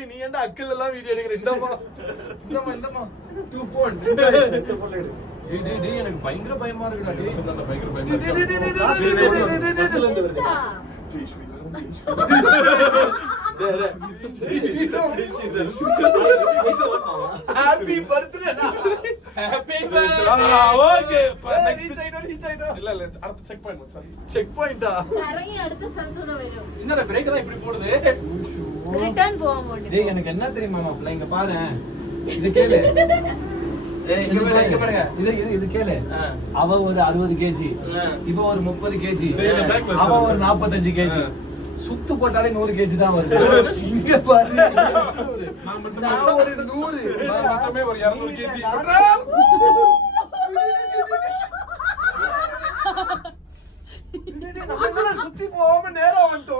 டேய் நீ ஏன்டா அக்கல் எல்லாம் வீடியோ எடுக்கற இந்தமா 2 phone எடு டேய் எனக்கு பயங்கர பயமா இருக்குடா டேய் பயங்கர பயமா happy birthday happy birthday okay next இல்ல அடுத்த செக் பாயிண்டா கரையை அடுத்த சந்தோன வரும் என்னடா பிரேக் தான் இப்படி போடுது ரிட்டர்ன் போக மாட்டேன் டேய் எனக்கு என்ன தெரியுமா மாப்ள இங்க பாரு இது கேளு ஏய் இங்க பாருங்க இது கேளு அவ ஒரு 60 kg இவ ஒரு 30 kg அவ ஒரு 45 kg சுத்து போட்டாலே 100 kg தான் வருது இங்க பாரு நான் ஒரு 100 நான் மட்டுமே ஒரு 200 kg சுத்தி போகாம நேரா வந்துட்டோம்